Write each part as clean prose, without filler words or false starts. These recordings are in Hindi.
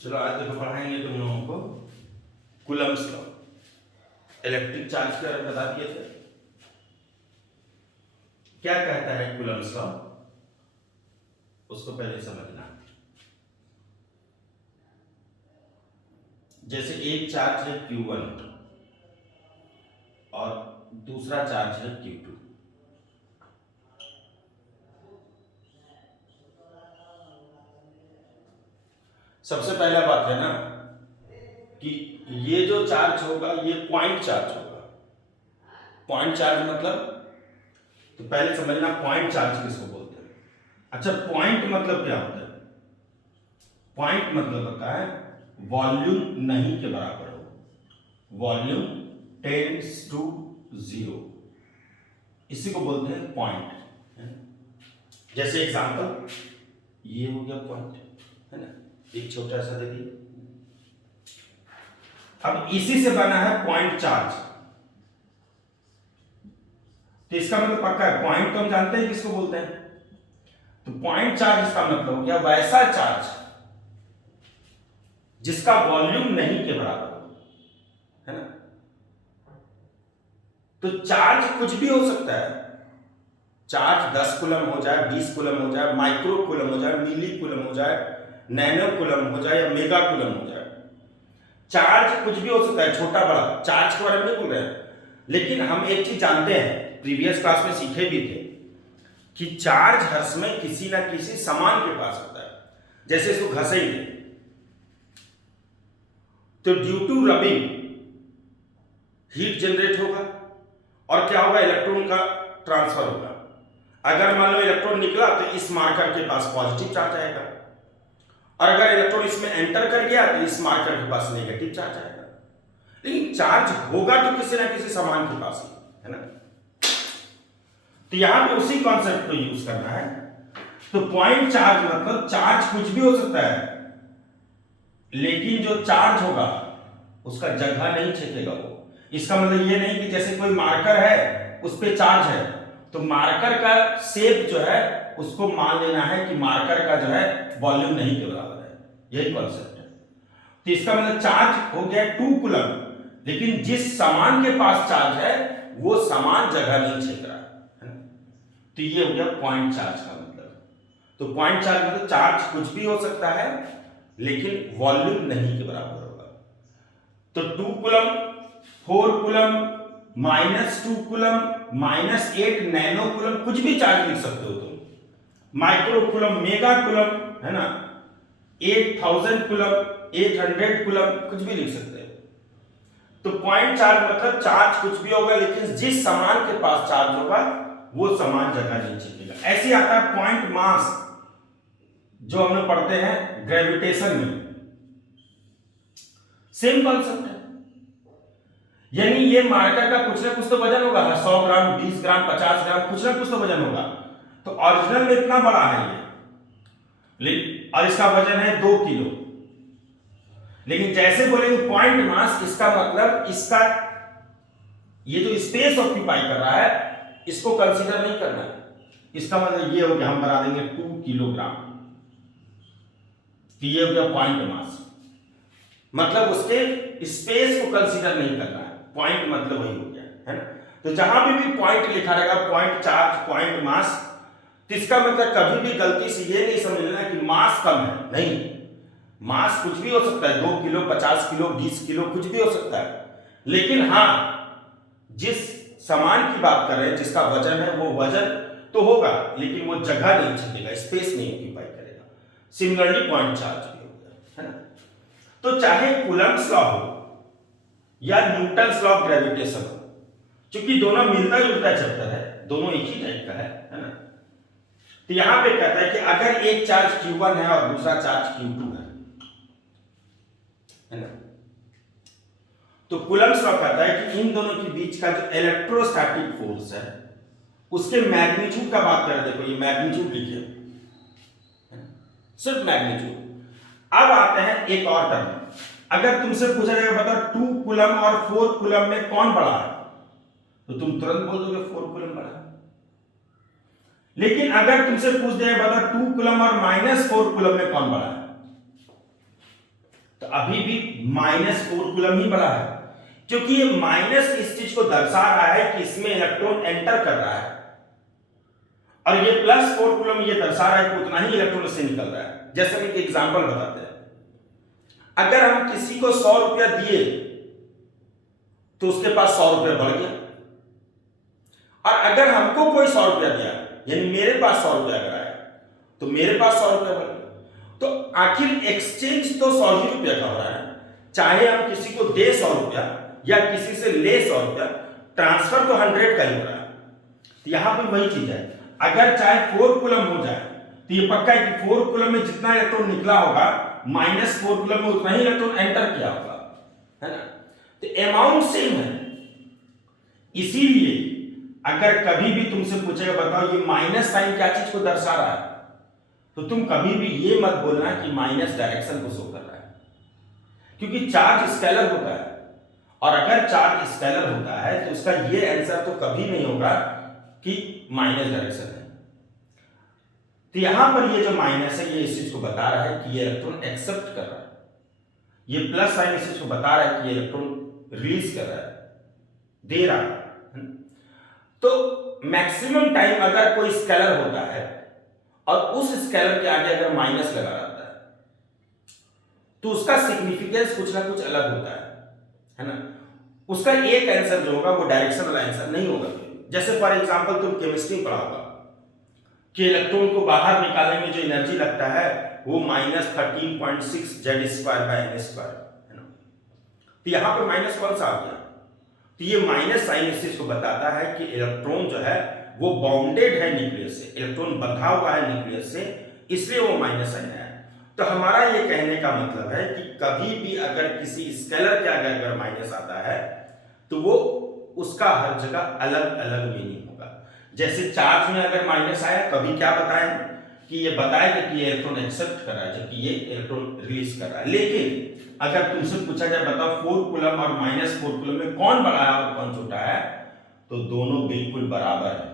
चलो आज देखो पढ़ाएंगे तुम लोगों को कूलम्ब्स लॉ। इलेक्ट्रिक चार्ज के बारे में बता दिए थे। क्या कहता है कूलम्ब्स लॉ, उसको पहले समझना। जैसे एक चार्ज है Q1 और दूसरा चार्ज है Q2। सबसे पहला बात है ना कि ये जो चार्ज होगा ये पॉइंट चार्ज होगा। पॉइंट चार्ज मतलब, तो पहले समझना पॉइंट चार्ज किसको बोलते हैं। अच्छा, पॉइंट मतलब क्या होता है? पॉइंट मतलब होता है वॉल्यूम नहीं के बराबर हो, वॉल्यूम टेंड्स टू 0, इसी को बोलते हैं पॉइंट। जैसे एग्जांपल ये हो गया पॉइंट, है ना, एक छोटा सा देखिए। अब इसी से बना है पॉइंट चार्ज, तो इसका मतलब पक्का है पॉइंट तो हम जानते हैं किसको बोलते हैं। तो पॉइंट चार्ज इसका मतलब हो गया वैसा चार्ज जिसका वॉल्यूम नहीं के बराबर हो, है ना। तो चार्ज कुछ भी हो सकता है। चार्ज 10 कूलम हो जाए, 20 कूलम हो जाए, माइक्रो कूलम हो जाए, मिली कूलम हो जाए, नैनो कूलम हो जाए या मेगा कूलम हो जाए। चार्ज कुछ भी हो सकता है, छोटा बड़ा, चार्ज के बारे में नहीं बोल रहे हैं। लेकिन हम एक चीज जानते हैं, प्रीवियस क्लास में सीखे भी थे कि चार्ज हर समय किसी ना किसी सामान के पास होता है। जैसे इसको घसेंगे तो due to rubbing heat generate होगा और क्या होगा, इलेक्ट्रॉन का ट्रांसफर होगा। अगर मान लो इलेक्ट्रॉन निकला तो इस मार्कर के पास पॉजिटिव चार्ज आएगा, और अगर इलेक्ट्रॉन इसमें एंटर कर गया तो इस मार्कर के पास नेगेटिव चार्ज आएगा। लेकिन चार्ज होगा तो किसी ना किसी सामान के पास ही, है ना। तो यहां पे उसी कॉन्सेप्ट को यूज करना है। तो पॉइंट चार्ज मतलब चार्ज कुछ भी हो सकता है, लेकिन जो चार्ज होगा उसका जगह नहीं छेदेगा वो। इसका मतलब ये नहीं कि जैसे कोई मार्कर है उस पे चार्ज है तो मार्कर का शेप जो है उसको मान लेना है कि मार्कर का जो है वॉल्यूम नहीं के बराबर है, यही कॉन्सेप्ट है। तो इसका मतलब चार्ज हो गया 2 कूलम, लेकिन जिस सामान के पास चार्ज है वो सामान जगह नहीं छेद रहा है। तो ये हो गया पॉइंट चार्ज का मतलब। तो पॉइंट चार्ज मतलब चार्ज कुछ भी हो सकता है लेकिन वॉल्यूम नहीं के बराबर होगा। तो 2 coulomb, 4 coulomb, -2 coulomb, -8 nano coulomb, कुछ भी चार्ज लिख सकते हो तुम। माइक्रो कूलम, मेगा कूलम, है ना, 8000 कूलम, 800 कूलम, कुछ भी लिख सकते हो। तो पॉइंट चार्ज मतलब चार्ज कुछ भी होगा लेकिन जिस सामान के पास चार्ज होगा वो सामान जगह नहीं छेदेगा। ऐसे आता है पॉइंट मास, जो हम लोग पढ़ते हैं ग्रेविटेशन में, सेम कॉन्सेप्ट है। यानी ये मार्कर का कुछ ना कुछ तो वजन होगा, 100 ग्राम, 20 ग्राम, 50 ग्राम, कुछ ना कुछ तो वजन होगा। तो ओरिजिनल में इतना बड़ा है ये, और इसका वजन है 2 किलो। लेकिन जैसे बोलेंगे पॉइंट मास, इसका मतलब इसका ये जो स्पेस ऑक्यूपाई कर रहा है इसको कंसीडर नहीं करना है। इसका मतलब ये हो गया, हम बना देंगे 2 किलोग्राम, तो ये हो गया पॉइंट मास। मतलब उसके स्पेस को कंसीडर नहीं करना है, पॉइंट मतलब वही हो गया, है ना। तो जहां भी पॉइंट लिखा रहेगा, पॉइंट चार्ज, पॉइंट मास, तो इसका मतलब कभी भी गलती से ये नहीं समझ लेना कि मास कम है, नहीं। मास कुछ भी हो सकता है, 2 किलो, 50 किलो, 20 किलो, कुछ भी हो सकता है। लेकिन हां, जिस सामान की बात कर रहे हैं, जिसका वजन है, वो वजन तो होगा लेकिन वो जगह नहीं छेदेगा, स्पेस नहीं ऑक्यूपाई करेगा। सिमिलरली पॉइंट चार्ज भी हो गया, है ना। तो चाहे कूलम्ब्स लॉ हो या न्यूटन्स लॉ ऑफ ग्रेविटेशन हो, क्योंकि दोनों मिलता जुलता चैप्टर है, दोनों एक ही टाइप का है ना। तो यहां पे कहता है कि अगर एक चार्ज Q1 है और दूसरा चार्ज Q2 है ना, तो कूलम्ब्स लॉ कहता है कि इन दोनों के बीच का जो इलेक्ट्रोस्टैटिक फोर्स है उसके मैग्नीट्यूड का बात करें। देखो ये मैग्नीट्यूड लिखिए, सिर्फ मैग्नीट्यूड। अब आते हैं एक और टर्म, अगर तुमसे पूछा जाएगा बता 2 कूलम और 4 कूलम में कौन बड़ा है, तो तुम तुरंत बोल दोगे 4 कूलम बड़ा है। लेकिन अगर तुमसे पूछ दिया बता 2 कूलम और -4 कूलम में कौन बड़ा है, तो अभी भी -4 कूलम ही बड़ा है, क्योंकि ये माइनस इस चीज को दर्शा रहा है कि इसमें इलेक्ट्रॉन एंटर कर रहा है, और ये +4 कूलम ये दर्शा रहा है कि उतना ही इलेक्ट्रॉन इससे निकल रहा है। जैसे हम एक एग्जांपल बताते हैं, अगर हम किसी को 100 रुपया दिए तो उसके पास 100 रुपया बढ़ गया, और अगर हमको कोई 100 रुपया दिया, यानी मेरे पास 100 रुपया अगर आया तो मेरे पास 100 रुपया बढ़ गया। तो आखिर एक्सचेंज तो 100 ही रुपया का हो रहा है, चाहे हम किसी को दे 100 रुपया या किसी से ले 100 रुपया, ट्रांसफर तो 100 का ही हो रहा है। तो यहां पर वही चीज है, अगर चाहे 4 कूलम हो जाए तो ये पक्का है कि 4 कूलम में जितना इलेक्ट्रॉन निकला होगा -4 कूलम में उतना ही इलेक्ट्रॉन एंटर किया होगा, है ना। तो अमाउंट सेम है। इसीलिए अगर कभी भी तुमसे पूछेगा बताओ ये माइनस साइन क्या चीज को दर्शा रहा है, तो तुम कभी भी ये मत बोलना कि माइनस डायरेक्शन को शो कर रहा है, क्योंकि चार्ज स्केलर होता है, और अगर चार्ज स्केलर होता है तो उसका ये आंसर तो कभी नहीं होगा कि माइनस डायरेक्शन है। तो यहां पर ये जो माइनस है ये इस चीज को बता रहा है कि ये इलेक्ट्रॉन एक्सेप्ट कर रहा है, ये प्लस साइन इस चीज को बता रहा है कि ये इलेक्ट्रॉन रिलीज कर रहा है, दे रहा है। तो मैक्सिमम टाइम अगर कोई स्केलर होता है और उस स्केलर के आगे अगर माइनस लगा रहता है तो उसका सिग्निफिकेंस कुछ ना कुछ अलग होता है ना। उसका एक आंसर जो होगा वो डायरेक्शनल आंसर नहीं होगा। जैसे फॉर एग्जांपल तुम केमिस्ट्री पढ़ा होगा कि इलेक्ट्रॉन को बाहर निकालने में जो एनर्जी लगता है वो -13.6 Z² है ना। तो यहां पर माइनस कौन सा आ गया, तो ये माइनस साइन इस चीज को बताता है कि इलेक्ट्रॉन जो है वो बाउंडेड है न्यूक्लियस से, इलेक्ट्रॉन बंधा हुआ है न्यूक्लियस से, इसलिए वो माइनस साइन आया। तो हमारा ये कहने का मतलब है कि कभी भी अगर किसी स्केलर के आगे अगर माइनस आता है तो वो उसका हर जगह अलग अलग मीनिंग होगा। जैसे चार्ज में अगर माइनस आया कभी क्या बताएं कि ये बताएगा कि ये इलेक्ट्रॉन एक्सेप्ट कर रहा है जबकि ये इलेक्ट्रॉन रिलीज कर रहा है। लेकिन अगर तुमसे पूछा जाए बताओ 4 कूलम और -4 कूलम में कौन बड़ा है और कौन छोटा है, तो दोनों बिल्कुल बराबर है।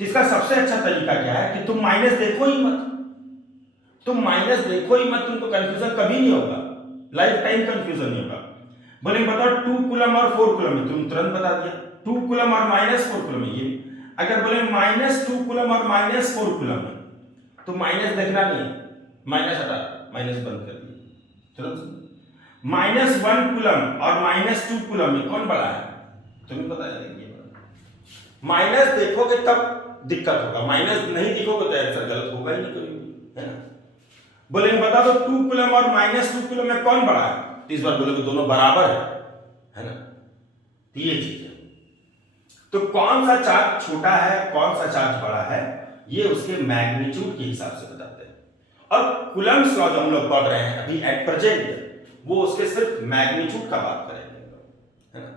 तो इसका सबसे अच्छा तरीका क्या है कि तुम माइनस देखो ही मत, तुम माइनस देखो ही मत, तुमको कंफ्यूजन कभी नहीं होगा, लाइफ टाइम कंफ्यूजन नहीं होगा। बोले बताओ 2 कूलम और 4 कूलम में, तुम तुरंत बता दिया 2 कूलम और -4 कूलम में। ये अगर बोले -2 कूलम और -4 कूलम में, तो माइनस देखना नहीं, माइनस हटा, माइनस बंद कर दिया तुरंत। -1 कूलम और -2 कूलम में कौन बड़ा है, तुम्हें पता है ये माइनस देखोगे तब दिक्कत होगा, माइनस नहीं देखोगे तो आंसर गलत होगा ही नहीं कभी, है ना। बोलेंगे बता दो 2 कूलम और -2 कूलम में कौन बड़ा है, तो इस बार बोलोगे दोनों बराबर है ना। तो ये चीज है। तो कौन सा चार्ज छोटा है कौन सा चार्ज बड़ा है ये उसके मैग्नीट्यूड के हिसाब से बताते हैं, और कूलम्स लॉ जो हम लोग पढ़ रहे हैं अभी एट प्रेजेंट वो उसके सिर्फ मैग्नीट्यूड का बात करेंगे, है ना।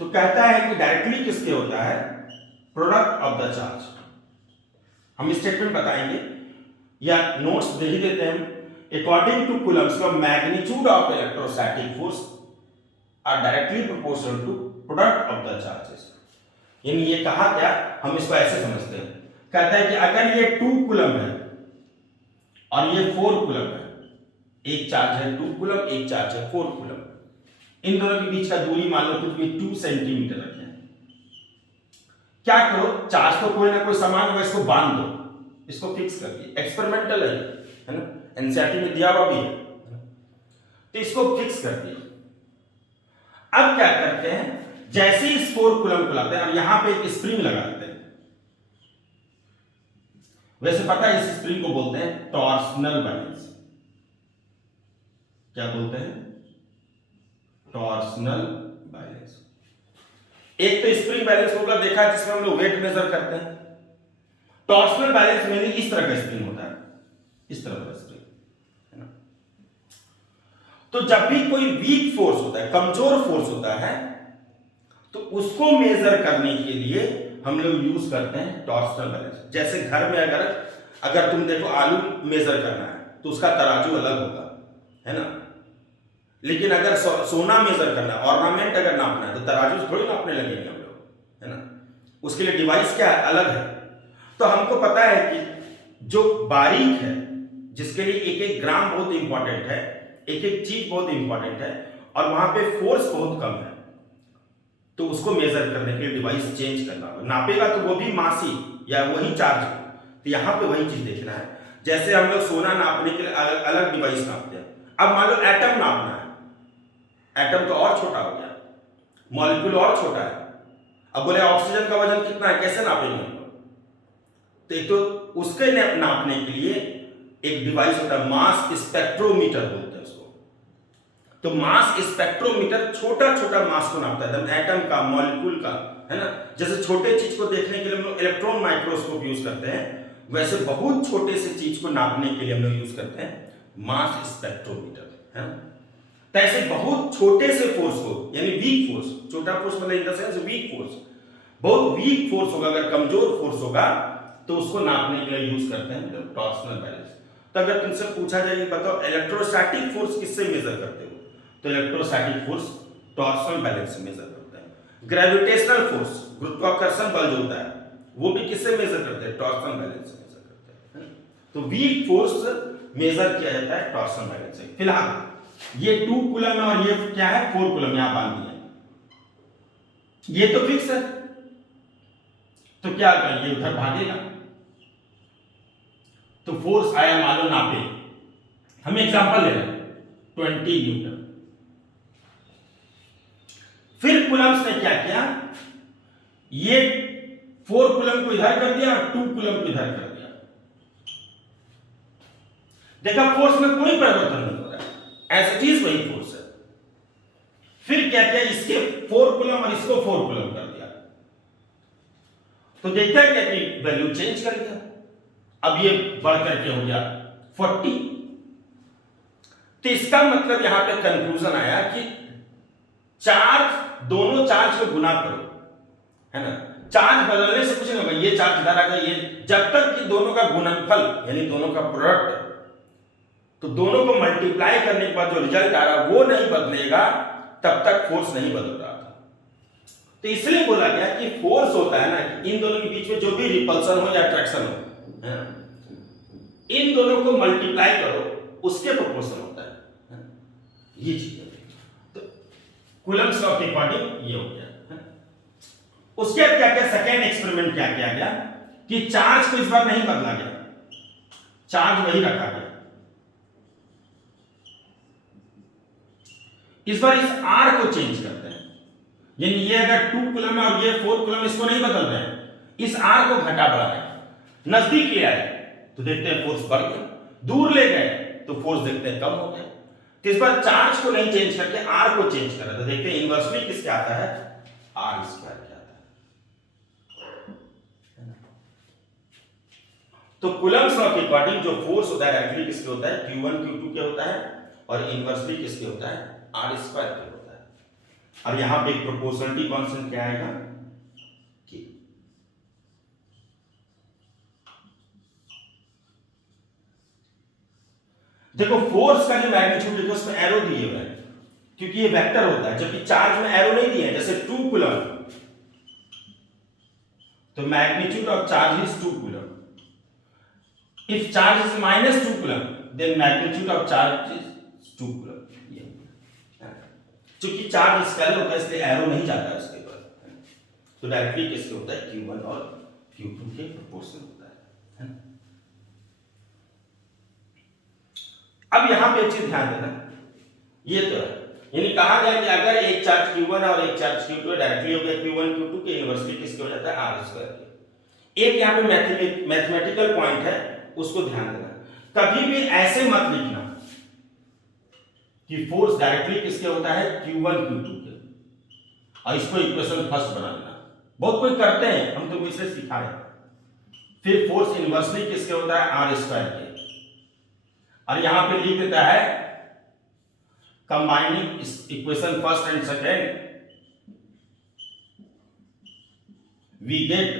तो कहता है कि डायरेक्टली किसके होता है, प्रोडक्ट ऑफ द चार्ज। हम स्टेटमेंट बताएंगे या नोट्स दे ही देते हैं। According to Coulomb's law magnitude of electrostatic force are directly proportional to product of the charges. यानी ये कहा क्या, हम इसको ऐसे समझते हैं, कहता है कि अगर ये 2 कूलम है और ये 4 कूलम है, एक चार्ज है 2 कूलम एक चार्ज है 4 कूलम, इन दोनों के बीच का दूरी मान लो कुछ भी 2 सेंटीमीटर रखें। क्या करो, चार्ज तो कोई ना कोई सामान होगा, इसको बांध दो, इसको फिक्स कर दिए, एक्सपेरिमेंटल है ना, एनसीईआरटी में दिया हुआ भी है, तो इसको फिक्स कर दिए। अब क्या करते हैं, जैसे ही इस 4 कूलम को लाते हैं और यहां पे एक स्प्रिंग लगा देते हैं। वैसे पता है इस स्प्रिंग को बोलते हैं टॉर्सनल बैलेंस। क्या बोलते हैं, टॉर्सनल बैलेंस। एक तो स्प्रिंग बैलेंस होगा देखा है जिसमें हम लोग वेट मेजर करते हैं। टॉर्सनल बैलेंस में इस तरह का स्प्रिंग होता है, इस तरह का स्प्रिंग, है ना। तो जब भी कोई वीक फोर्स होता है, कमजोर फोर्स होता है, तो उसको मेजर करने के लिए हम लोग यूज करते हैं टॉर्सनल बैलेंस। जैसे घर में अगर तुम देखो आलू मेजर करना है तो उसका तराजू अलग होगा, है ना। लेकिन अगर सोना मेजर करना है, ऑर्नामेंट अगर नापना है, तो तराजू थोड़ी नापने लगेंगे हम लोग, है ना। उसके लिए डिवाइस क्या है, अलग है। तो हमको पता है कि जो बारीक है जिसके लिए एक एक ग्राम बहुत इंपॉर्टेंट है, एक एक चीज बहुत इंपॉर्टेंट है, और वहां पे फोर्स बहुत कम है, तो उसको मेजर करने के लिए डिवाइस चेंज करना होगा। नापेगा तो वो भी मास ही या वही चार्ज, तो यहाँ पे वही चीज देखना है। जैसे हम लोग सोना नापने के लिए अलग अलग डिवाइस नापते हैं, अब मान लो एटम नापना है, एटम तो और छोटा हो गया, मॉलिक्यूल और छोटा है। अब बोले ऑक्सीजन का वजन कितना है, कैसे नापेंगे हम लोग? तो एक तो उसके नापने के लिए एक डिवाइस होता है, मास स्पेक्ट्रोमीटर बोलते हैं उसको। तो मास स्पेक्ट्रोमीटर छोटा छोटा मास को नापता है, एटम का, मॉलिक्यूल का, है ना। जैसे छोटे चीज को देखने के लिए हम लोग इलेक्ट्रॉन माइक्रोस्कोप यूज करते हैं, वैसे बहुत छोटे से चीज को नापने के लिए हम लोग यूज करते हैं मास स्पेक्ट्रोमीटर, है ना। तो ऐसे बहुत छोटे से फोर्स को, यानी वीक फोर्स, छोटा फोर्स मतलब in the sense weak force, बहुत वीक फोर्स होगा, अगर कमजोर फोर्स होगा तो उसको नापने के लिए यूज करते हैं टॉर्सनल बैलेंस। तो अगर तुमसे पूछा जाए बताओ इलेक्ट्रोस्टैटिक फोर्स किससे मेजर करते हो, तो इलेक्ट्रोस्टैटिक फोर्स टॉर्सनल बैलेंस से मेजर करते हैं। ग्रेविटेशनल फोर्स, गुरुत्वाकर्षण बल जो होता है, वो भी किससे मेजर करते हैं, टॉर्सनल बैलेंस से मेजर करते हैं। तो वीक फोर्स मेजर किया जाता है टॉर्सनल बैलेंस से। फिलहाल ये 2 कूलम है और ये क्या है 4 कूलम, यहां बांध दिया, ये तो फिक्स है, तो क्या करें, ये उधर भागेगा। तो फोर्स आया मान लो नापे, हम एग्जांपल ले रहे हैं 20 न्यूटन। फिर कूलम्स ने क्या किया, ये 4 कूलम को इधर कर दिया और 2 कूलम को इधर कर दिया। देखा फोर्स में कोई परिवर्तन नहीं हो रहा है, एज इट इज वही फोर्स है। फिर क्या किया, इसके 4 कूलम और इसको 4 कूलम कर दिया, तो देखा क्या कि वैल्यू चेंज कर दिया। अब ये बढ़ करके हो गया 40। तो इसका मतलब यहां पे कंक्लूजन आया कि चार्ज, दोनों चार्ज को गुना करो, है ना। चार्ज बदलने से कुछ नहीं होगा, ये चार्ज इधर आ गया, ये जब तक कि दोनों का गुणनफल यानी दोनों का प्रोडक्ट, तो दोनों को मल्टीप्लाई करने के बाद जो रिजल्ट आ रहा वो नहीं बदलेगा, तब तक फोर्स नहीं बदल रहा था। तो इसलिए बोला गया कि फोर्स होता है ना, इन दोनों के बीच में जो भी रिपल्सन हो या अट्रैक्शन हो, है ना, इन दोनों को मल्टीप्लाई करो, उसके प्रोपोर्शनल होता है, ये चीज है। तो कूलम्स लॉ के अकॉर्डिंग ये हो गया। उसके बाद क्या क्या सेकेंड एक्सपेरिमेंट क्या किया गया कि चार्ज को इस बार नहीं बदला गया, चार्ज वही रखा गया। इस बार इस R को चेंज करते हैं, यानी ये अगर 2 कूलम है और ये 4 कूलम, इसको नहीं बदल रहे हैं, इस R को घटा बढ़ा है। नजदीक ले आए तो देखते हैं फोर्स बढ़ गया, दूर ले गए तो फोर्स देखते हैं कम हो गया। तो इस बार चार्ज को नहीं चेंज करके R को चेंज कर रहे, तो देखते हैं इनवर्सली किसके आता है, R स्क्वायर के आता है। तो कूलम्स लॉ के अकॉर्डिंग जो फोर्स होता है डायरेक्टली किसके होता है, Q1 Q2 के होता है, और इनवर्सली किसके होता है, R स्क्वायर के होता है। अब यहां पे एक प्रोपोर्शनलिटी कांस्टेंट क्या आएगा, K। देखो फोर्स का जो मैग्नीट्यूड है उसमें एरो दिए हुए हैं, क्योंकि ये वेक्टर होता है, जबकि चार्ज में एरो नहीं दिए हैं। जैसे 2 कूलम, तो magnitude of charge is 2 coulomb. If charge is -2 coulomb, then magnitude of charge is 2 coulomb. क्योंकि चार्ज स्केलर होता है इसलिए एरो नहीं जाता है उसके ऊपर, तो डायरेक्टली किसके होता है, Q1 और Q2 के प्रोपोर्शनल होता है। अब यहां पे एक चीज ध्यान देना, ये तो है, यानी कहा गया कि अगर एक चार्ज Q1 और एक चार्ज Q2 डायरेक्टली हो गया Q1 Q2 के, इनवर्सली किसके हो जाता है, R स्क्वायर के। एक यहां पे मैथमेटिकल पॉइंट है, उसको ध्यान देना, कभी भी ऐसे मत लिखना कि फोर्स डायरेक्टली किसके होता है, Q1 Q2 के, और इसको इक्वेशन फर्स्ट बना लेना। बहुत कोई करते हैं, हम तो इसे सिखा रहे हैं। फिर फोर्स इनवर्सली किसके होता है, R स्क्वायर के, और यहां पे लिख देता है combining equation first and second, we get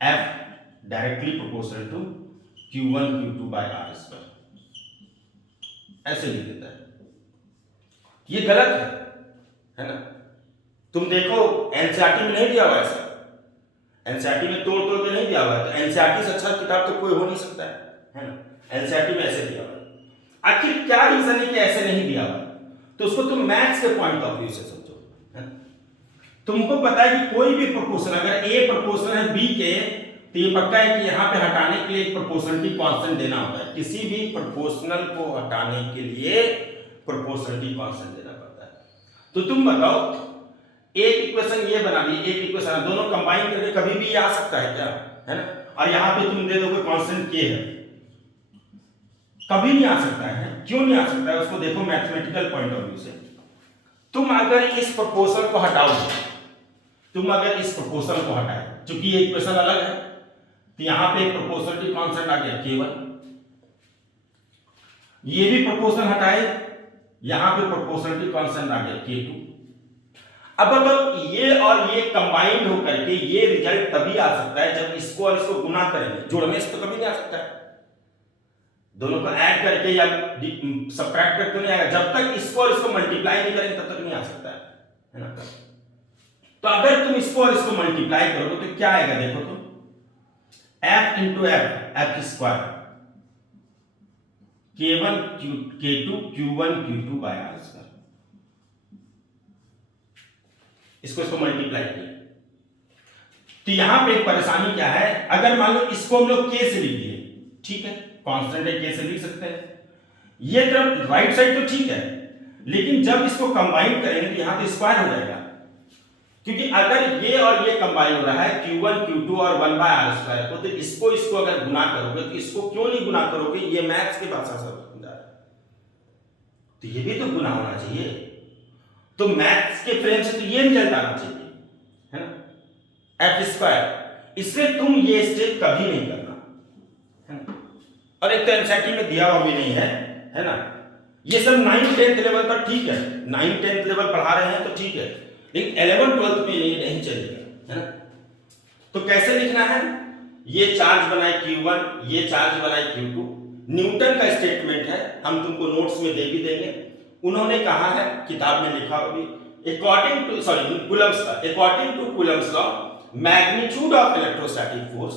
F directly proportional to Q1 Q2 by R square, ऐसे लिख देता है। ये गलत है ना। तुम देखो एनसीईआरटी में नहीं दिया हुआ ऐसा, एनसीईआरटी में तोड़ तोड़ के नहीं दिया हुआ है, तो एनसीईआरटी से अच्छा किताब तो कोई हो नहीं सकता है ना। एनसीईआरटी में ऐसे दिया हुआ है। आखिर क्या रीजन है कि ऐसे नहीं दिया हुआ है? तो उसको तुम मैथ्स के पॉइंट ऑफ व्यू से समझो, है ना। तुमको पता है कि कोई भी प्रोपोर्शन, अगर ए प्रोपोर्शन है बी के, तो ये पक्का है कि यहाँ पे हटाने के लिए एक प्रोपोर्शनलिटी कांस्टेंट देना होता है। किसी भी प्रोपोर्शनल को हटाने के लिए प्रोपोर्शनलिटी कांस्टेंट देना पड़ता है। तो तुम बताओ, एक इक्वेशन ये बना ली, एक इक्वेशन दोनों कंबाइन करके कभी भी ये आ सकता है क्या, है ना। और यहाँ पे तुम दे दोगे कांस्टेंट के है, कभी नहीं आ सकता है। क्यों नहीं आ सकता है? उसको देखो मैथमेटिकल पॉइंट ऑफ व्यू से। तुम अगर इस प्रोपोर्शन को हटाओगे, तुम अगर इस प्रोपोर्शन को हटाए, चूंकि ये इक्वेशन अलग है, तो यहां पे एक प्रोपोर्शनलिटी कांस्टेंट आ गया k1, ये भी प्रोपोर्शन हटाए, यहां पे प्रोपोर्शनलिटी कांस्टेंट आ गया k2। अब अगर ये और ये कंबाइंड होकर के ये रिजल्ट तभी आ सकता है जब इसको और इसको गुना करेंगे, जोड़ने से तो कभी नहीं आ सकता है। दोनों को ऐड करके या सब्ट्रैक्ट करके नहीं आएगा, जब तक इसको और इसको मल्टीप्लाई नहीं करेंगे तब तक नहीं आ सकता है ना। तो अगर तुम इसको और इसको मल्टीप्लाई करोगे तो क्या आएगा, देखो तुम, f into F square k1 k2 q1 q2 by r square, इसको मल्टीप्लाई किया। तो यहां पे एक परेशानी क्या है, अगर मान लो इसको हम लोग k से लिख दिए, ठीक है, कांस्टेंट है k से लिख सकते हैं, ये जब राइट साइड तो ठीक है, लेकिन जब इसको कंबाइन करेंगे तो यहां तो स्क्वायर हो जाएगा, क्योंकि अगर ये और ये कंबाइन हो रहा है q1 q2 और 1 बाय r स्क्वायर को, तो इसको अगर गुना करोगे तो इसको क्यों नहीं गुना करोगे, ये मैथ्स की भाषा से समझा रहा है, तो ये भी तो गुना होना चाहिए। तो मैथ्स के फ्रेम से तो ये रिजल्ट आना चाहिए, है ना, एफ स्क्वायर। इसलिए तुम ये स्टेप कभी नहीं करना, है ना। और एक तो एनसीईआरटी में दिया हुआ भी नहीं है ना। ये सब 9th 10th लेवल तक ठीक है, 9th 10th लेवल पढ़ा रहे हैं तो ठीक है, लेकिन 11th 12th में ये नहीं चलेगा, है ना। तो कैसे लिखना है, ये चार्ज बनाए q1, ये चार्ज बनाए q2। न्यूटन का स्टेटमेंट है, हम तुमको नोट्स में दे भी देंगे। उन्होंने कहा है, किताब में लिखा होगी, according to Coulomb's law, magnitude of electrostatic force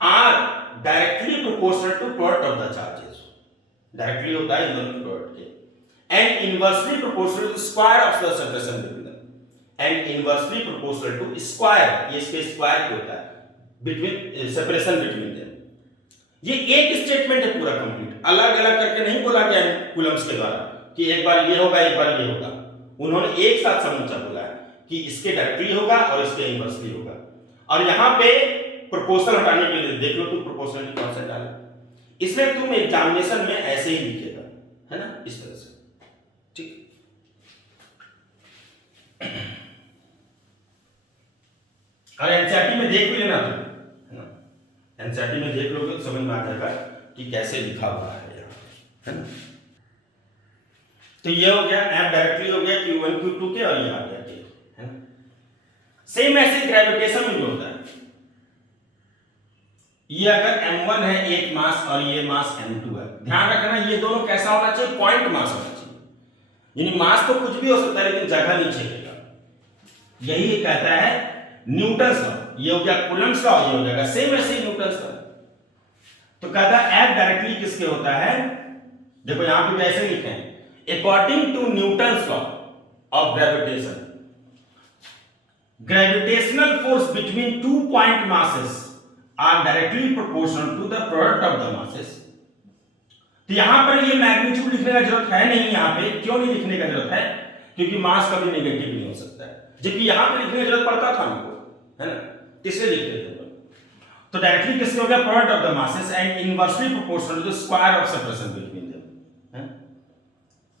are directly proportional to product of the charges. Directly होता है इन दोनों प्रोडक्ट के, and inversely proportional to square of the separation between them, and inversely proportional to square, ये इसके स्क्वायर के होता है बिटवीन सेपरेशन बिटवीन देम। ये एक स्टेटमेंट है पूरा कंप्लीट, अलग अलग करके नहीं बोला गया है कूलम्स के द्वारा कि एक बार ये होगा एक बार ये होगा। उन्होंने एक साथ समूचा बोला है कि इसके डायरेक्टली होगा और इसके इनवर्सली होगा। और यहां पे प्रोपोर्शनल हटाने के लिए देख लो तुम, प्रोपोर्शनलिटी कांस्टेंट डालो, इसलिए तुम एग्जामिनेशन में ऐसे ही लिखेगा, है ना, इस तरह से, ठीक। और एनसीईआरटी में देख भी लेना तुम, है ना, एनसीईआरटी में देख लोगे तो समझ में आ जाएगा कि कैसे लिखा हुआ है यहाँ, है ना। तो ये हो गया, एफ डायरेक्टली हो गया q1 q2 के, और ये आ गया k, है ना। सेम ऐसे ग्रेविटेशन में भी होता है, ये अगर m1 है एक मास और ये मास m2 है, ध्यान रखना ये दोनों कैसा होना चाहिए, पॉइंट मास होना चाहिए, यानी मास तो कुछ भी हो सकता है लेकिन जगह नहीं छेड़ेगा। यही कहता है न्यूटन्स लॉ, ये हो गया कूलम्स लॉ, ये हो जाएगा सेम ऐसे ही न्यूटन्स लॉ। तो कहता है एफ डायरेक्टली किसके होता है, देखो यहां पे भी ऐसे लिखे हैं, according to Newton's law of gravitation, gravitational force between two point masses are directly proportional to the product of the masses। तो यहां पर ये मैग्नीट्यूड लिखने का जरूरत है नहीं, यहां पे क्यों नहीं लिखने का जरूरत है, क्योंकि मास कभी नेगेटिव नहीं हो सकता है, जबकि यहां पे लिखने की जरूरत पड़ता था हमको, है ना, इसलिए लिखते थे। तो डायरेक्टली किसके हो गया, product of the masses and inversely proportional to the square of separation between them, है।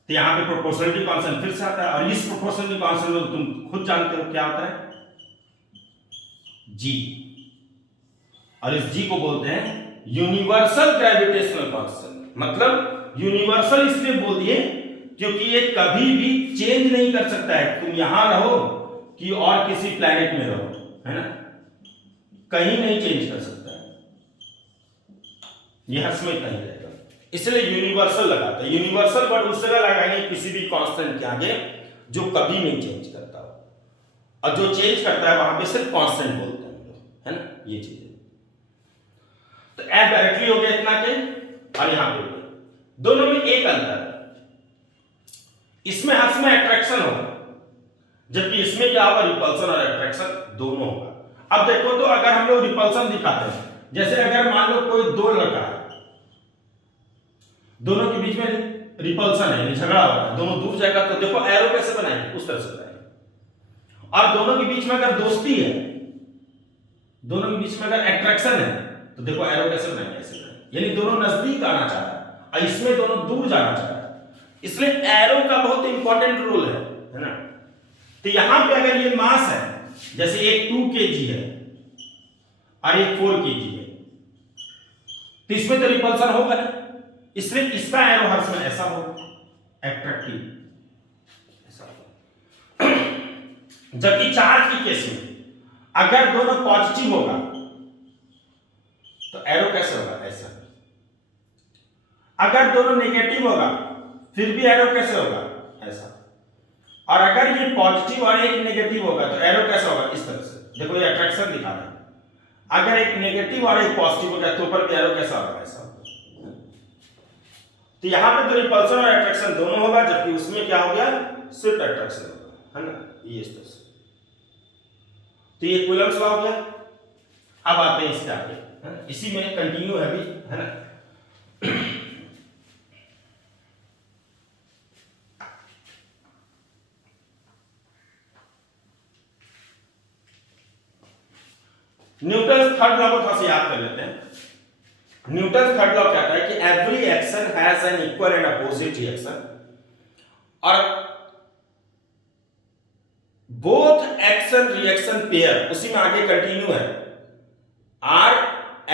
तो यहां पे प्रोपोर्शनलिटी कांस्टेंट फिर से आता है, और इस प्रोपोर्शनलिटी कांस्टेंट तुम खुद जानते हो क्या होता है, g, और इस g को बोलते हैं यूनिवर्सल ग्रेविटेशनल कांस्टेंट। मतलब यूनिवर्सल इसलिए बोल दिए क्योंकि ये कभी भी चेंज नहीं कर सकता है, तुम यहां रहो कि और किसी प्लैनेट में रहो, है ना, कहीं नहीं चेंज कर सकता है, ये हर समय कहीं रहेगा, इसलिए यूनिवर्सल लगाता है। यूनिवर्सल वर्ड उस जगह लगाएंगे किसी भी कांस्टेंट के आगे जो कभी नहीं चेंज करता हो, और जो चेंज करता है वहां पे सिर्फ कांस्टेंट बोलते हैं, है ना, ये चीज है। तो F डायरेक्टली हो गया इतना के, और यहां पे हो गया। दोनों में एक अंतर है, इसमें हर्ष में अट्रैक्शन होगा, जबकि इसमें क्या होगा, रिपल्सन और अट्रैक्शन दोनों होगा। अब देखो तो अगर हम लोग रिपल्सन दिखाते हैं, जैसे अगर मान लो कोई दो लड़का है, दोनों के बीच में रिपल्सन है, यानी झगड़ा हो रहा है, दोनों दूर जाएगा, तो देखो एरो कैसे बनाएंगे, उस तरह से बनाएंगे। और दोनों के बीच में अगर दोस्ती है, दोनों के बीच में अगर अट्रैक्शन है, तो देखो एरो कैसे बनाएंगे, ऐसे बनाएंगे, यानी दोनों नजदीक आना चाह रहा है और इसमें दोनों दूर जाना चाह रहा है, इसलिए एरो का बहुत इंपॉर्टेंट रोल है ना। तो यहां पे अगर ये मास है, जैसे एक 2 kg है और एक 4 kg है, तो इसमें तो रिपल्सन होगा ना, इसलिए इसका एरो हर्ष में ऐसा होगा, एट्रैक्टिव ऐसा होगा। जबकि चार्ज के केस में अगर दोनों पॉजिटिव होगा तो एरो कैसे होगा, ऐसा। अगर दोनों नेगेटिव होगा फिर भी एरो कैसे होगा, ऐसा। और अगर ये पॉजिटिव और एक नेगेटिव होगा तो एरो कैसा होगा, इस तरह से। देखो ये अट्रैक्शन दिखा रहा है, अगर एक नेगेटिव और एक पॉजिटिव हो गया तो ऊपर भी एरो कैसा होगा, ऐसा। तो यहां पे तो रिपल्सन और अट्रैक्शन दोनों होगा, जबकि उसमें क्या हो गया, सिर्फ अट्रैक्शन होगा, है ना, ये इस तरह से। तो ये कूलम्ब्स लॉ हो गया। अब आते हैं इसके आगे, इसी में कंटिन्यू है अभी, है ना। न्यूटन थर्ड लॉ को थोड़ा सा याद कर लेते हैं। न्यूटन थर्ड लॉ कहता है कि every action has an equal and opposite reaction, और बोथ एक्शन रिएक्शन पेयर, उसी में आगे कंटिन्यू है, are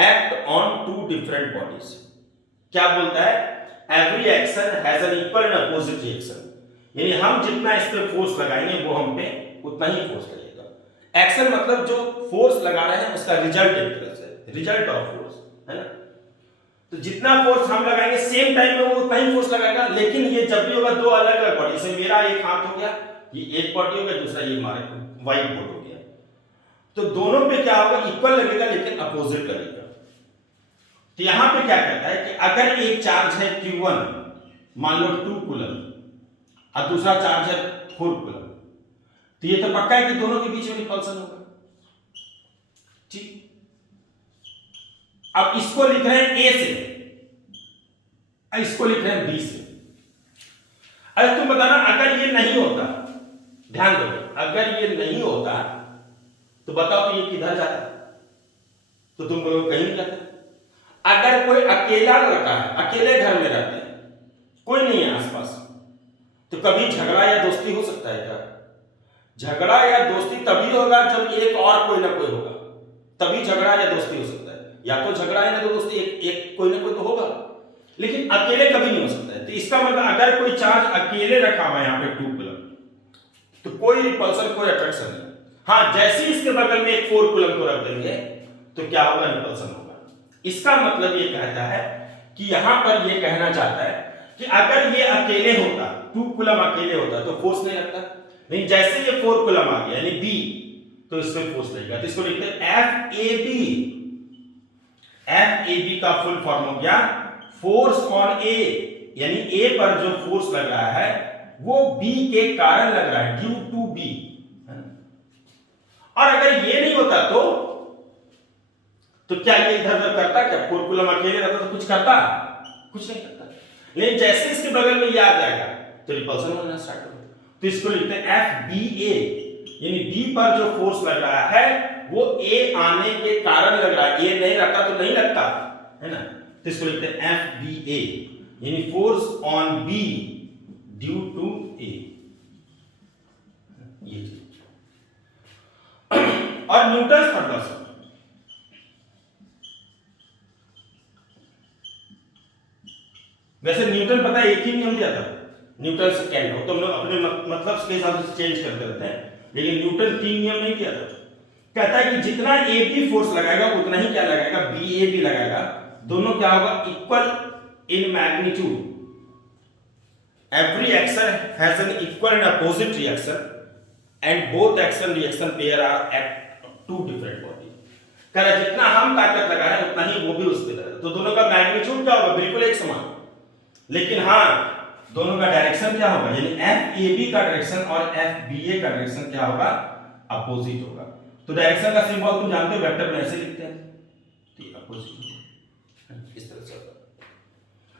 act on two different bodies. क्या बोलता है, every action has an equal and opposite reaction, यानी हम जितना इस पे फोर्स लगाएंगे वो हम पे उतना ही फोर्स लगेगा। एक्शन मतलब जो फोर्स लगा रहे हैं उसका रिजल्ट, एक तरह से रिजल्ट ऑफ फोर्स, है ना। तो जितना फोर्स हम लगाएंगे सेम टाइम में वो उतना ही फोर्स लगाएगा, लेकिन ये जब भी होगा दो अलग अलग बॉडी, जैसे मेरा एक हाथ हो गया, ये एक बॉडी हो गया, दूसरा ये हमारे वाइट बोर्ड हो गया, तो दोनों पे क्या होगा, इक्वल लगेगा लेकिन अपोजिट लगेगा। तो यहां पे क्या कहता है कि अगर एक चार्ज है Q1, मान लो 2 कूलम, और दूसरा चार्ज है 4 कूलम, तो ये तो पक्का है कि दोनों के बीच में रिपल्सन होगा, ठीक। अब इसको लिख रहे हैं A से, इसको लिख रहे हैं B से। अरे तुम बताना, अगर ये नहीं होता, ध्यान दो, अगर ये नहीं होता तो बताओ तो ये किधर जाता, तो तुम बोलोगे कहीं नहीं जाता। अगर कोई अकेला लड़का है, अकेले घर में रहते हैं, कोई नहीं है आसपास, तो कभी झगड़ा या दोस्ती हो सकता है क्या? झगड़ा या दोस्ती तभी होगा जब एक और कोई ना कोई होगा, तभी झगड़ा या दोस्ती हो सकता है। या तो झगड़ा है ना तो दोस्ती, एक कोई ना कोई तो होगा, लेकिन अकेले कभी नहीं हो सकता है। तो इसका मतलब अगर कोई चार्ज अकेले रखा हुआ है यहाँ पे 2 कूलम, तो कोई रिपल्सन कोई अट्रैक्शन नहीं। हाँ, जैसे ही इसके बगल में एक 4 कूलम को रख देंगे तो क्या होगा, रिपल्सन होगा। इसका मतलब ये कहता है कि यहां पर ये कहना चाहता है कि अगर ये अकेले होता, 2 कूलम अकेले होता तो फोर्स नहीं लगता, लेकिन जैसे ये 4 कूलम आ गया यानी B, तो इसमें फोर्स लगेगा। तो इसको लिखते हैं FAB। FAB का फुल फॉर्म हो गया फोर्स ऑन A, यानी A पर जो फोर्स लग रहा है वो B के कारण लग रहा है, ड्यू टू B। और अगर ये नहीं होता तो क्या ये इधर उधर करता, क्या 4 कूलम अकेले रहता तो कुछ करता, कुछ नहीं करता। लेकिन जैसे इसके बगल में ये आ जाएगा तो रिपल्सन होना स्टार्ट होगा। तो इसको लिखते हैं FBA, यानी B पर जो फोर्स लग रहा है वो A आने के कारण लग रहा है, A नहीं रहता तो नहीं लगता, है ना। तो इसको लिखते हैं FBA, यानी force on B due to A। ये और न्यूटन थर्ड लॉ, वैसे न्यूटन पता है एक ही नियम दिया था, न्यूटन सेकेंड हो, तो हम लोग अपने मतलब के हिसाब से चेंज करते रहते हैं, लेकिन न्यूटन 3 नियम नहीं दिया था। कहता है कि जितना AB फोर्स लगाएगा उतना ही क्या लगाएगा, BA भी लगाएगा, दोनों क्या होगा, equal in magnitude. Every action has an equal and opposite reaction and both action reaction pair are at 2 different body. कह रहा है जितना हम ताकत लगा रहे हैं उतना ही वो भी उस पे लगा, तो दोनों का मैग्नीट्यूड क्या होगा, बिल्कुल एक समान। लेकिन हाँ, दोनों का डायरेक्शन क्या होगा, यानी FAB का डायरेक्शन और FBA का डायरेक्शन क्या होगा, अपोजिट होगा। तो डायरेक्शन का सिंबल तुम जानते हो, वेक्टर में ऐसे लिखते हैं, ठीक, अपोजिट इस तरह से होगा।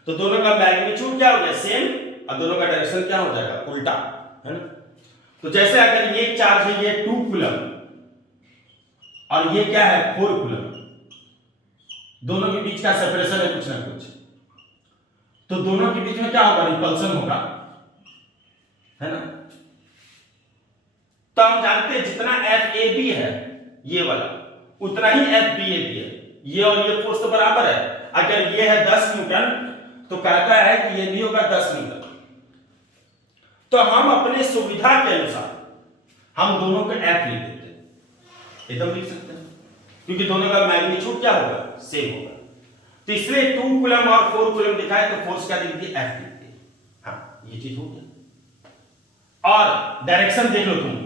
तो दोनों का मैग्नीट्यूड क्या हो गया, सेम, और दोनों का डायरेक्शन क्या हो जाएगा, उल्टा, है ना। तो जैसे अगर ये चार्ज है, ये 2 कूलम और ये क्या है 4 कूलम, दोनों के बीच का सेपरेशन है कुछ ना कुछ, तो दोनों के बीच में क्या होगा, रिपल्सन होगा, है ना। तो हम जानते हैं जितना FAB है ये वाला, उतना ही FBA भी है, ये और ये फोर्स तो बराबर है। अगर ये है 10 न्यूटन तो कहता है कि ये भी होगा 10 न्यूटन। तो हम अपने सुविधा के अनुसार हम दोनों को F लिख देते हैं, एकदम लिख सकते हैं, क्योंकि दोनों का मैग्नीट्यूड क्या होगा, सेम होगा। तो इसलिए 2 कूलम और 4 कूलम दिखाए तो फोर्स क्या लिख दिए, F लिख दिए। हाँ, ये चीज हो गया। और डायरेक्शन देख लो तुम,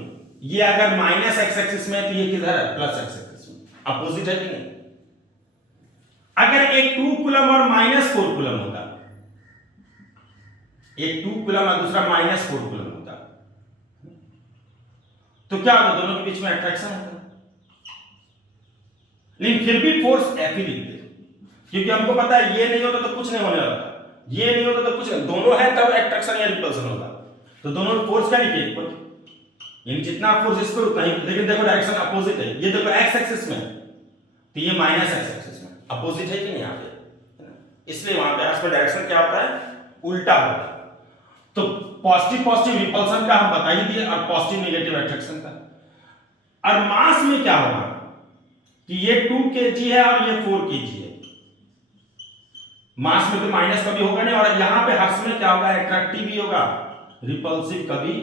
ये अगर माइनस एक्स एक्सिस में है तो ये किधर है, प्लस एक्स एक्सिस में, अपोजिट है कि नहीं। अगर एक 2 कूलम और -4 कूलम होता, एक 2 कूलम और दूसरा -4 कूलम होता, तो क्या होता, दोनों के बीच में अट्रैक्शन होता। लेकिन फिर भी फोर्स F ही लिखते, क्योंकि हमको पता है ये नहीं होता तो कुछ नहीं होने वाला, ये नहीं होता तो कुछ नहीं, दोनों है तब अट्रैक्शन या रिपल्सन होगा। तो दोनों में फोर्स क्या लिखिए, इक्वल, यानी जितना फोर्स इसको उतना ही। लेकिन देखो डायरेक्शन अपोजिट है, ये देखो एक्स एक्सिस में तो ये माइनस एक्स एक्सिस में, अपोजिट है कि नहीं यहाँ पे, इसलिए वहां पे इसमें डायरेक्शन क्या होता है, उल्टा होता है। तो पॉजिटिव पॉजिटिव रिपल्सन का हम बता ही दिए, और पॉजिटिव नेगेटिव अट्रैक्शन का। और मास में क्या होगा कि ये 2 kg है और ये 4 kg है, मास में तो माइनस कभी होगा नहीं, और यहां पे हर्ष में क्या होगा, अट्रैक्टिव ही होगा, रिपल्सिव कभी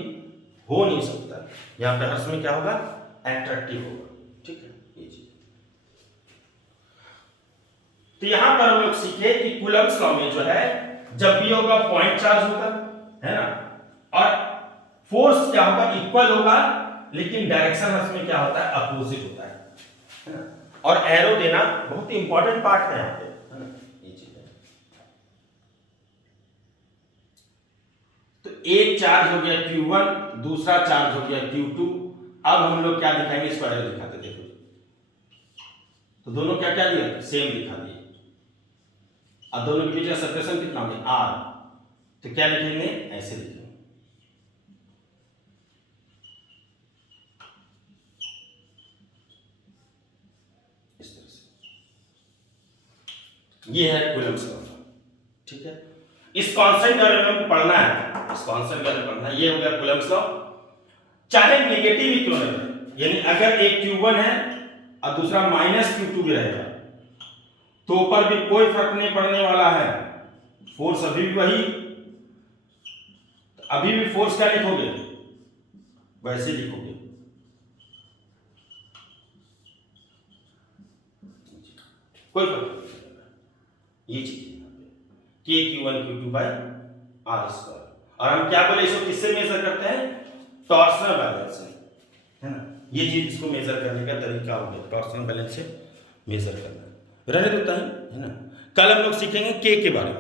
हो नहीं सकता। यहां पे हर्ष में क्या होगा, अट्रैक्टिव होगा, ठीक है, ये चीज। तो यहां पर हम लोग सीखे कि कूलम्ब्स लॉ में जो है जब भी होगा पॉइंट चार्ज होगा, है ना, और फोर्स क्या होगा, इक्वल होगा, लेकिन डायरेक्शन हर्ष में क्या होता है, अपोजिट होता है ना। और एरो देना बहुत ही इंपॉर्टेंट पार्ट है यहां पे, है ना, ये चीज है। तो एक चार्ज हो गया Q1, दूसरा चार्ज हो गया Q2। अब हम लोग क्या दिखाएंगे, इसको एरो दिखाते, देखो। तो दोनों क्या क्या दिया, सेम दिखा दिए, और दोनों के बीच का सेपरेशन कितना हो गया, R। तो क्या लिखेंगे, ऐसे लिखेंगे, इस तरह से। ये है कूलम्ब्स लॉ, ठीक है। इस कांस्टेंट के बारे में पढ़ना है, इस कांस्टेंट के बारे में पढ़ना है। ये हो गया कूलम्ब्स लॉ, चाहे नेगेटिव ही क्यों ना रहे, यानी अगर एक Q1 है और दूसरा -Q2 भी रहेगा तो ऊपर भी कोई फर्क नहीं पड़ने वाला है, फोर्स अभी भी वही, अभी भी फोर्स क्या लिखोगे, वैसे लिखोगे, कोई फर्क नहीं पड़ेगा। ये चीज Q1 Q2 बाय R²। और हम क्या बोले, इसको किससे मेजर करते हैं, टॉर्सनल बैलेंस से, है ना। ये चीज इसको मेजर करने का तरीका हो गया, टॉर्सनल बैलेंस से मेजर करना, रहने देता है ना। कल हम लोग सीखेंगे K के बारे में।